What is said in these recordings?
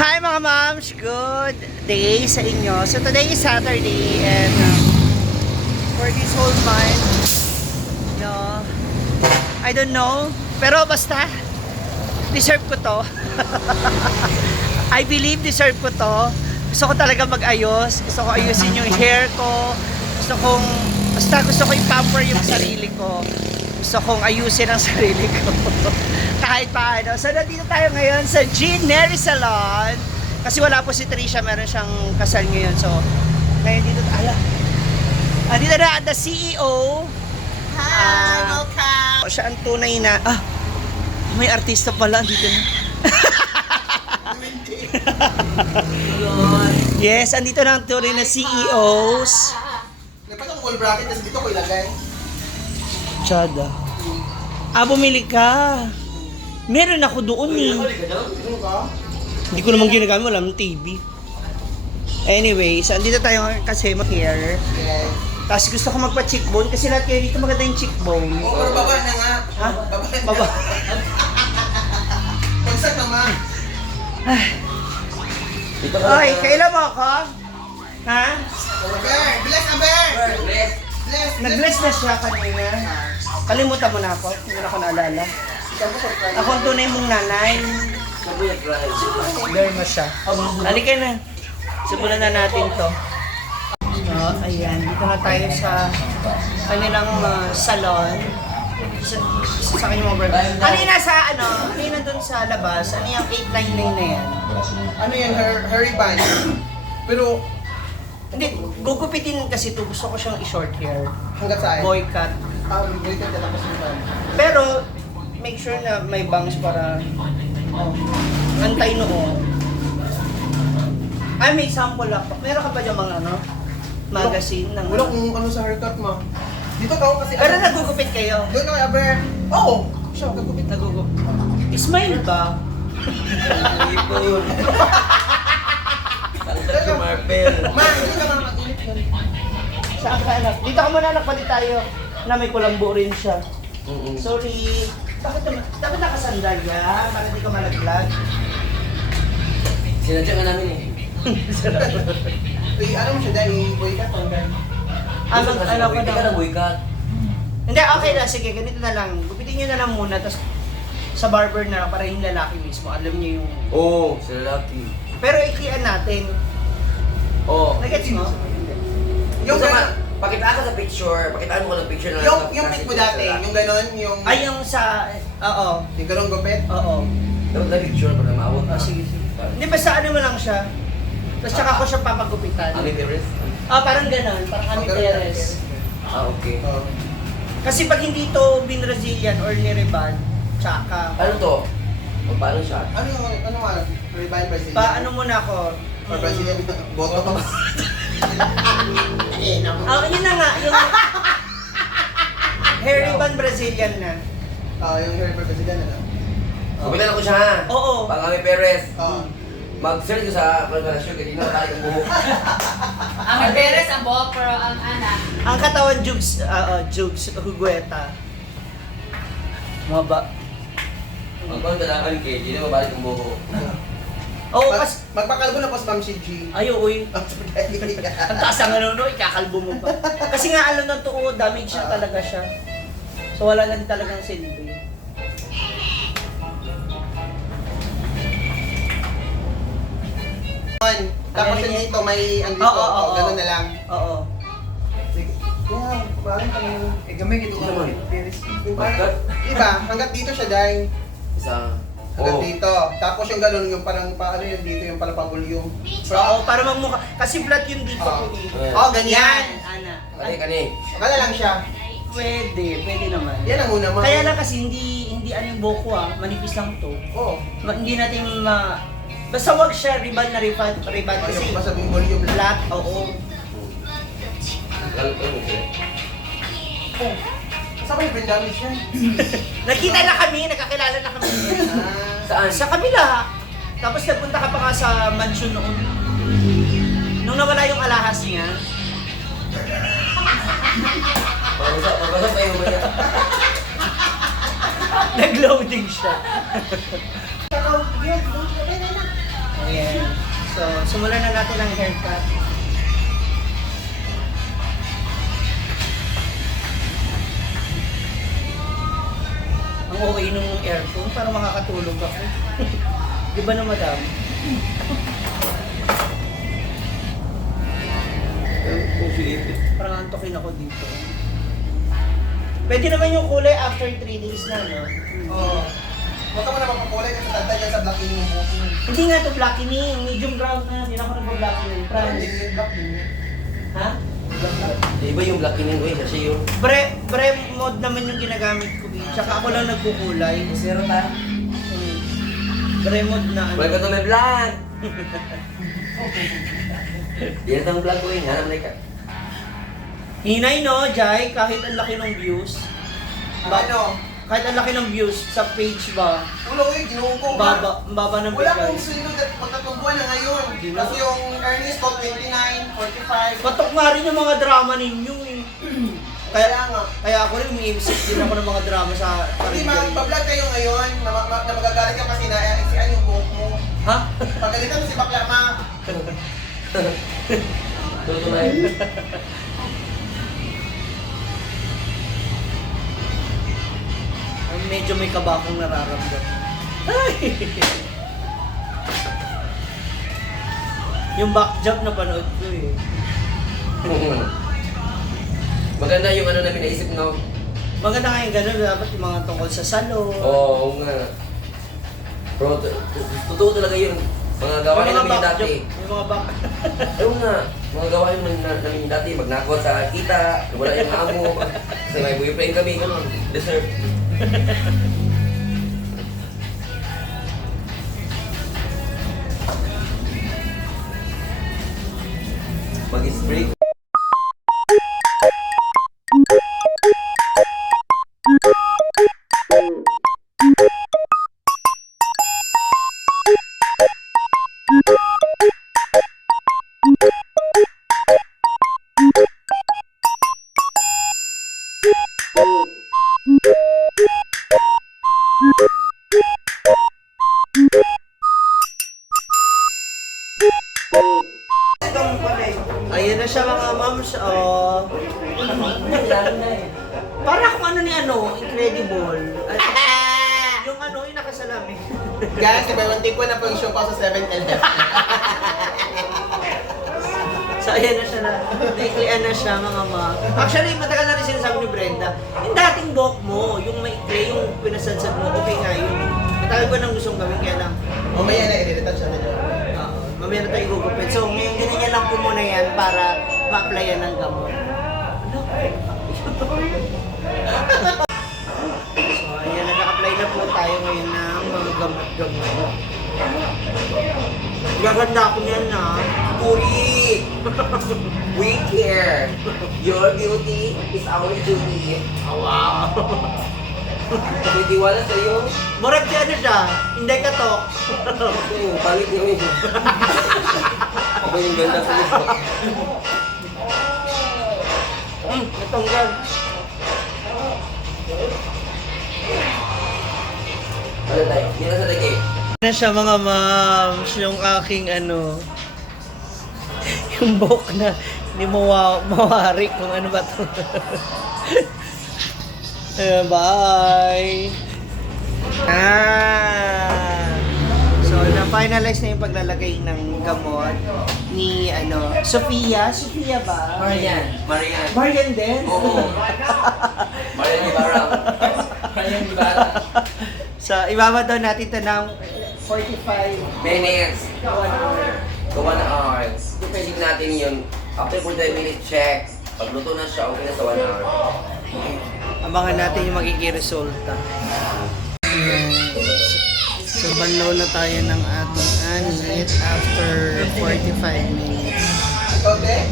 Hi mga moms! Good day sa inyo. So today is Saturday and for this whole month, I don't know, pero basta deserve ko to. I believe deserve ko to. Gusto ko talaga mag-ayos. Gusto ko ayusin yung hair ko. Gusto ko i-pamper yung sarili ko. Gusto kong ayusin ang sarili ko. Kahit paano. So, nandito tayo ngayon sa Jean Neri Salon. Kasi wala po si Trisha. Meron siyang kasal ngayon. So, ngayon dito, dito na the CEO. Hi, welcome. Siya ang tunay na, may artista pala. Dito na. Yes, andito na ang tunay na CEOs. Dapat ang wall bracket, kasi dito ko ilagay. Chada. Bumili ka. Meron ako doon eh. Hindi ko naman ginagamit, wala ng TV. Anyway, so andito tayo kasi mag-hair. Okay. Tapos gusto ko magpa-cheekbone kasi lahat kayo dito maganda yung cheekbone. Oo, pero baba na nga. Ha? Baba. Pagsak naman. Ay, kailan mo ako? Ha? Amber! Bless, Amber! Bless. Nag-bless na siya kanina. Kalimutan mo na ako, hindi na ako naalala. Ako ang tunay mong nanay. Very much siya. Halika na. Simulan na natin to. Ayan, dito na tayo sa kanilang salon. Sa kanyang mga brother. Ano yung nasa, ano yung nandun sa labas? Ano yung 899 na yan? Ano yan, her band. Pero, Hindi, gugupitin kasi ito. Gusto ko siyang i-short hair. hanggat saan? Boy cut. Boy cut na tapos yung band. Pero, make sure na may bangs para antay noon. Ay, may sample ako. Meron ka ba dyan mga magazine ng Wala kung ano sa haircut mo. Dito ka kasi Pero nagugupit kayo? Doon ka kay Amber. Oo. Siya, nagugupit. Nagugupit. Smile ba? Sa Marvel. Ma, hindi ka mga mag-init yun. Saan ka anak? Dito ka muna anak, palit tayo na may kulambo rin siya. Sorry. Dapat nakasandal ka? Para di ka malaglag. Sinadya nga namin eh. Ano mo siya dahil boy cut hanggang. Ano ko Hindi ka na? na boycott. Hindi, okay na. Sige, ganito na lang. Gupitin nyo na lang muna. Tapos sa barber na lang para yung lalaki mismo. Alam niyo yung... Oo, si lalaki. Pero iklian natin. Oo. Nagets mo? Yung Pakita ka sa picture. Pakitaan mo ko ng picture na yung pick mo dati, yung gano'n, yung... Ay, yung sa... Oo. Yung gano'ng gupit. Oo. Dapat na picture para maawag ka. Sige, sige. Hindi, basta ano mo lang siya. Tapos tsaka ko siya papagupitan. Ami Perez? Parang gano'n. Parang Ami Perez. Okay. Oo. Kasi pag hindi to bin-Brazilian or ni-reband, tsaka. Ano to? O paano siya? Ano nga? Revive Brazilian? Paano muna ako? Or Brazilian? Boto ka ba? Yun na nga, yung hair reband Brazilian na. Yung hair Brazilian, ano? Kupitan ako siya ha? Oo. Pag Ami Perez. Oo. Mag-search ko sa pagkalasyon kasi hindi na tayo ang buhok. Ang Beres ang buhok pero ang anak. Ang katawan jugs, hugueta. Maba. Magkakaroon ka lang ang KG, hindi na mabalik ang buhok. Oo, kas... Magpakalbo na po sa Ma'am CG. Ay, uy. Ang taas ang ano, ikakalbo mo pa. Kasi nga alam ng tuo, damage siya talaga siya. So wala na din talagang silbi. Tapos Ano yung yun? dito, may andito. Oo. Ganun na lang. Oo. Sige. Yeah, parang kami. Gamay ito Isa man. Parang, iba, hanggat dito siya dahil. Isa. Hanggat Oo. dito. Tapos yung ganun, yung parang paano yun dito, yung parang pa-volume. Oo, para magmukha. Kasi flat yung dito Oo. ko dito. Eh. Oh, ganyan. Ana. Kani. Akala lang siya. Pwede naman. Yan ang una mo. Kaya lang kasi hindi ano yung buhok ko manipis lang to. Oo. Hindi natin basta wag siya reband kasi Yung basta yung volume lang. flat, oo. Lalo pa yun eh. Oh. Saan ba yung brain damage yan? Nakita na kami, nakakilala na kami. Saan? Sa kabila. Tapos nagpunta ka pa nga sa mansion noon. Nung nawala yung alahas niya. Pagkasap tayo ba yan? Nag-loading siya. Ayan. Simulan na natin ang haircut. Ang okay nung aircon para makakatulog ako. Di ba na madam? Kung silipit. Parang antokin ako dito. Pwede naman yung kulay after 3 days na, no? Oo. Huwag ka mo na mapakulay kasi tanda dyan sa blacking mo. Hindi nga to blackening, medium brown na. Hindi na ako nagpa-blackening. Parang Promise. hindi yung black din. Ha? Iba yung black in way kasi yung... Bre mode naman yung ginagamit ko. Tsaka ako lang nagkukulay. Zero ta. Bre mode na ano. Welcome to my vlog! Di na tang vlog ko eh. Hanap na ka. Hinay no, Jai, kahit ang laki ng views. Ano? Kahit ang laki ng views sa page ba, Ulo eh, ginuong ko ba? ang baba ng Wala bigay. kong sunod at magtatumbuhan na ngayon. Kasi yung earnings ko, 29, 45. Patok nga rin yung mga drama ninyo eh. Kaya Kaya, nga. kaya ako rin, umiimsik din ako ng mga drama sa Hindi Parigay. mag-vlog kayo ngayon, na magagalit ka kasi na-exian yung buhok mo. Ha? Pagalitan mo si Bakla Ma. Tutunay. Medyo may kaba akong nararamdaman. Ay! Yung back jump na panood ko eh. Maganda yung ano namin naisip, no? Maganda nga yung gano'n, dapat yung mga tungkol sa salon. Oo nga. Bro, totoo talaga yun. Mga gawain namin yung dati. Yung mga back. Ayun nga, mga gawain namin yung dati. Magnakaw sa kita, wala yung amo. Kasi may boyfriend kami, gano'n. Deserve. Mag-spray. Ayan na siya mga moms. Oh. Para kung ano ni ano, incredible. Yung ano, yung nakasalami. Guys, si Baywan Take na po yung show pa sa 7-Eleven. So ayan na siya na. Naiklian na siya mga ma. Actually, matagal na rin sinasabi ni Brenda. Yung dating buhok mo, yung maikli, yung pinasadsad mo, okay nga yun. Matagal ko nang gustong gawin, kaya lang. Mamaya na, i-retouch siya na dyan. Mamaya na tayo gugupit. So ngayon, ganyan lang po muna yan para ma-applyan ng gamot. So ayan, nag-apply na po tayo ngayon ng mga gamot-gamot. Gaganda ako niyan na. Puri! We care! Your beauty is our duty. Wow! Titiwala sa'yo. Murag si ano siya, hindi ka to. Yung palit niyo yun. Ako yung ganda sa gusto. Natanggal. Ano tayo? Hindi na sa lagi. Na siya mga moms, yung aking ano, yung buhok na ni mawari kung ano ba to. Ayan, bye! So, na-finalize na yung paglalagay ng gamot ni, ano, Sofia. Sofia ba? Marian. Marian din? Oo. Marian Ibarra. Marian Ibarra. So, ibaba daw natin ito ng 45 Minutes. to 1 hour. So 1 hour. Check natin yun. After 45 minutes check. Pagluto na siya, okay na sa 1 hour. Abangan natin yung magiging resulta. So, banlaw na tayo ng ating anit after 45 minutes. Okay?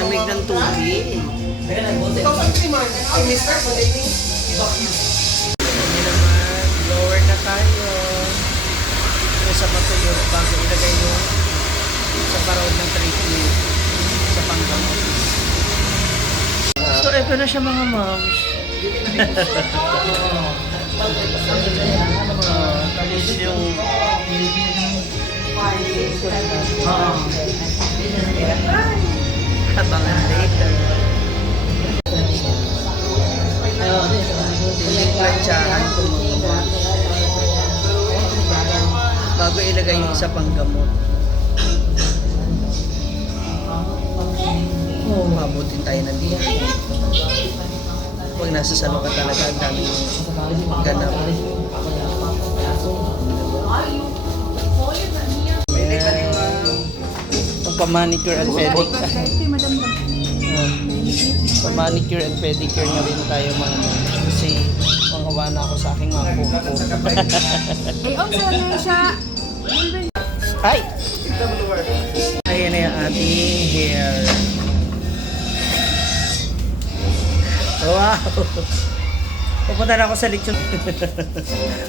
Lamig ng tubig. Ikaw sa Timon, ay Mr. Pudini. Hindi naman, lower na tayo. Ito sa patuyo bago ilagay yung sa parod ng treatment sa panggamot. So, ito na siya mga moms. Tapos yung Oo. Abangan later. Planchahan ko mga bago ilagay yung isa pang gamot. Mabutin tayo ng dito. Pag nasa salo ka talaga, ang daming ganap. Pag-manicure and pedicure. Pa-manicure and pedicure na rin tayo mga kasi mangawa na ako sa aking mga kuko. Ay, sana siya. Hi! Ayan na yung ating hair. Wow! Pupunta na ako sa lechon.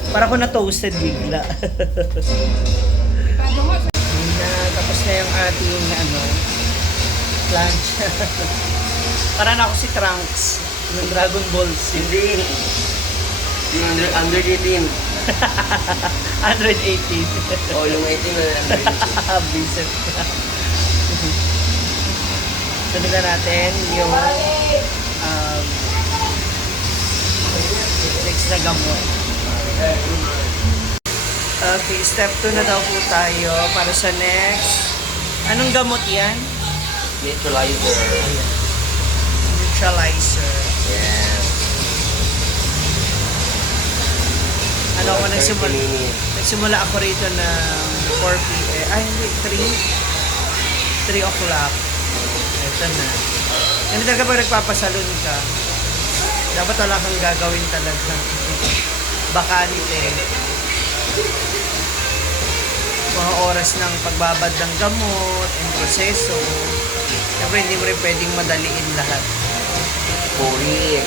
Para ko na-toasted bigla. Tapos na yung ating lunch. Para na ako si Trunks ng Dragon Ball Z. Hindi. Yung under 18. 118. Oh, yung 18 na under 18. Bisit ka. Sunod na natin yung next na gamot. Okay, step 2 na daw po tayo para sa next. Anong gamot yan? Neutralizer. Neutralizer. Yes. Ano ako 30 nagsimula? minutes. Nagsimula ako rito ng 4 p.m. Ay, hindi. 3 o'clock. Ito na. Hindi talaga pag nagpapasalon ka, dapat wala kang gagawin talaga. Bakanite. Mga oras ng pagbabad ng gamot, yung proseso. Siyempre, hindi mo rin pwedeng madaliin lahat. Puri.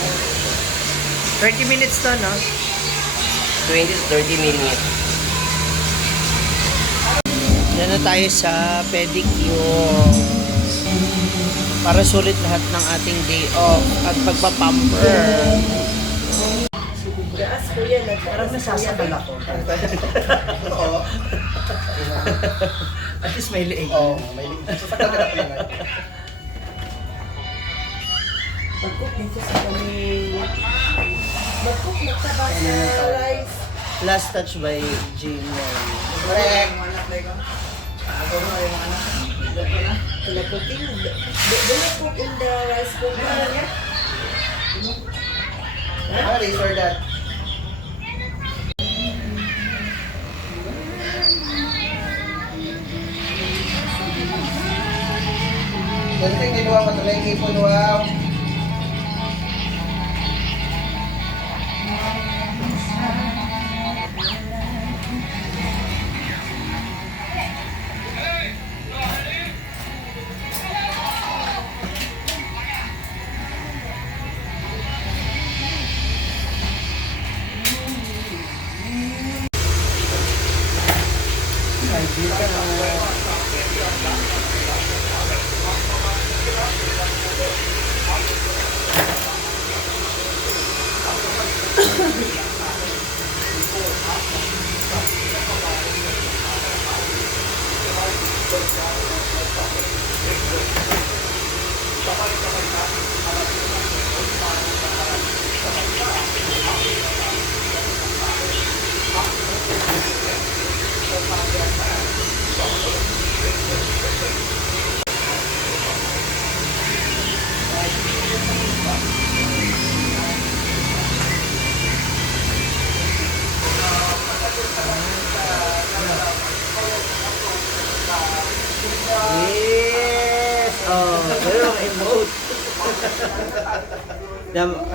30 minutes to, no? 20 to 30 minutes. Yan na tayo sa pedicure. Para sulit lahat ng ating day off at pagpapamper. Parang nasasakal ako. Oo. At least may leeg. Oo, may link. Sasakal ka na pala. Last touch by Jane Mary. Correct. Ah, razor that. Ganting ginawa mo tuloy yung ipon, wow. Yes! Oh, pero emote.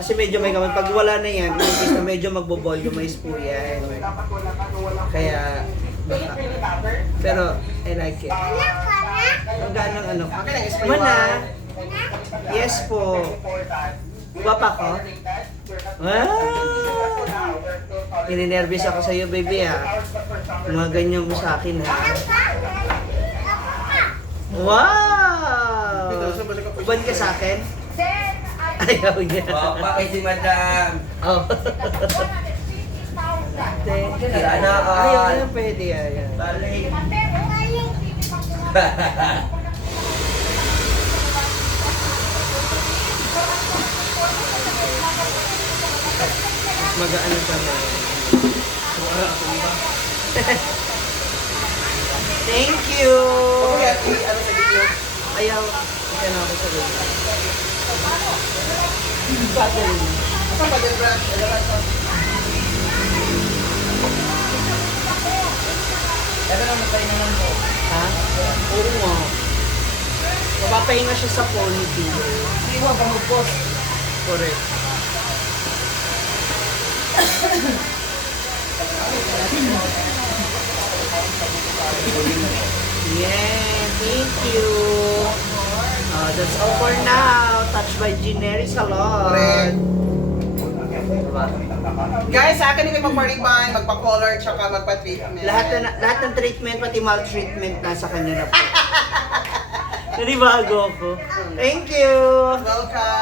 Kasi medyo may gamot. Pag wala na yan, imbis na medyo magbo-volumize po yan. Kaya, baka. Pero, I like it. Ang ganang ano. Mana? Yes po. Papa ko? Ah! Ininervous ako sa'yo, baby, ha? Mga ganyan mo sa akin, ha? Wow! Uban ka sa akin? Ayaw niya. Wow, pa kay si Madam. Oh. Ayaw na, pwede. Ayan. Balik. Mag-ano siya na. Thank you! Kaya, ano sa video? Ayaw. Ayan ako sa loob. Battery. Asan ba din, Brad? Ha? Oo nga. Mapapahinga siya sa ponytail. Hindi mo ba mag-post? Correct. Yeah, thank you. That's all for now. Touched by Gineri Salon. Correct. Guys, sa akin kayo magpa-ribbon, magpa-color, tsaka magpa-treatment. Lahat ng treatment, pati maltreatment, nasa kanya na po. Nanibago ako. Thank you. Welcome.